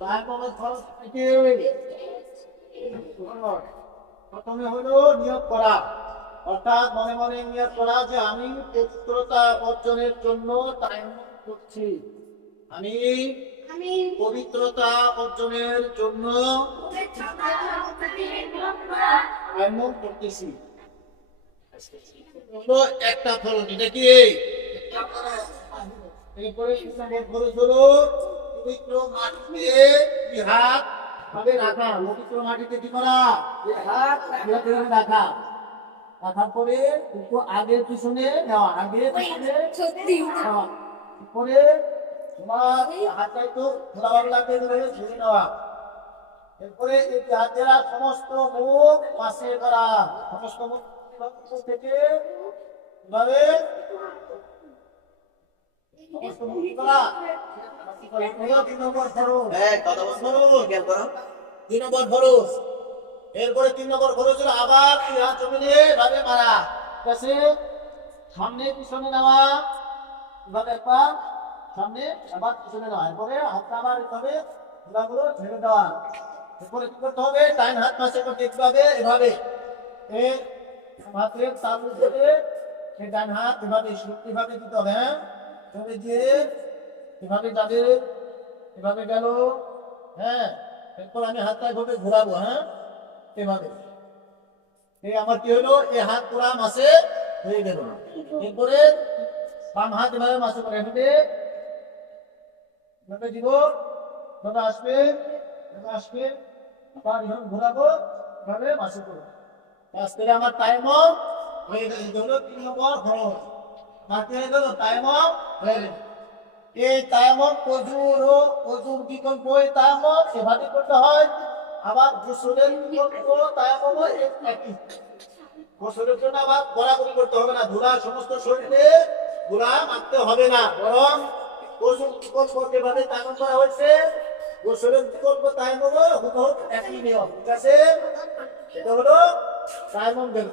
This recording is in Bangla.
তায়াম্মুমের ফরজ থেকে প্রথমে হলো নিয়ত করা, অর্থাৎ মনে মনে নিয়ত করা যে আমি পবিত্রতা অর্জনের জন্য তায়াম্মুম করছি। আমি পবিত্রতা অর্জনের জন্য তায়াম্মুম করতেছি। হলো একটা ফরজ, এটা কি? এরপরে ফরজ হলো পবিত্র মাটিতে হাত ভাবে রাখা। পবিত্র মাটিতে কি করা? হাত রাখা। রাখার পরে একটু আগে পিছনে নেওয়া, আগে পিছনে নেওয়া। পরে তোমার হাতটা একটু ঘোরাভাবে লাগবে, ঝুলে নেওয়া। এরপরে এই হাতেরা সমস্ত মুখ পাশে করা, সমস্ত মুখ থেকে এভাবে সমস্ত মুখ করা। 2 নম্বর ফরজ। কথা বলছো? 2 নম্বর ফরজ। এরপরে 3 নম্বর ফরজ হলো আবার হাত জমিনে এভাবে মারা, ঠিক আছে? সামনে পিছনে নেওয়া, এভাবে একবার সামনে আবার পিছনে নেওয়া। এরপরে হাতটা আবার এভাবে ঘোরাগুলো ছেড়ে দেওয়া। এরপরে কি করতে হবে? ডান হাত পাশে করতে হবে এভাবে, এই হাতের তালু ধরে সেই ডান হাত এভাবে এভাবে দিতে হবে। হ্যাঁ, এভাবে দিয়ে এভাবে যাবে, এভাবে গেল। হ্যাঁ, এরপর আমি হাতটা এভাবে ঘোরাবো। হ্যাঁ, এভাবে। এই আমার কি হলো? এই হাত পুরা মাসে হয়ে গেল। এরপরে বাম হাত এভাবে মাসে করে এভাবে এভাবে দিব, এভাবে আসবে, এভাবে আসবে, আবার এভাবে ঘোরাবো, এভাবে মাসে করবো। আজকে আমার টাইমও হয়ে গেল। এটা হলো 3 নম্বর ফরজ। মাসে হয়ে গেল, টাইমও হয়ে গেল। এই তায়াম্মুম ওযুর বিকল্প এই তায়াম্মুম এভাবে করতে হয়। আবার গোসলের বিকল্প তায়াম্মুমও একই। গোসলের জন্য আবার গড়াগড়ি করতে হবে না, ধুলা সমস্ত শরীরে ধুলা মারতে হবে না, বরং গোসল বিকল্প যেভাবে তায়াম্মুম করা হয়েছে, গোসলের বিকল্প তায়াম্মুমও হুবহু একই নিয়ম, ঠিক আছে? এটা হলো তায়াম্মুম গেল।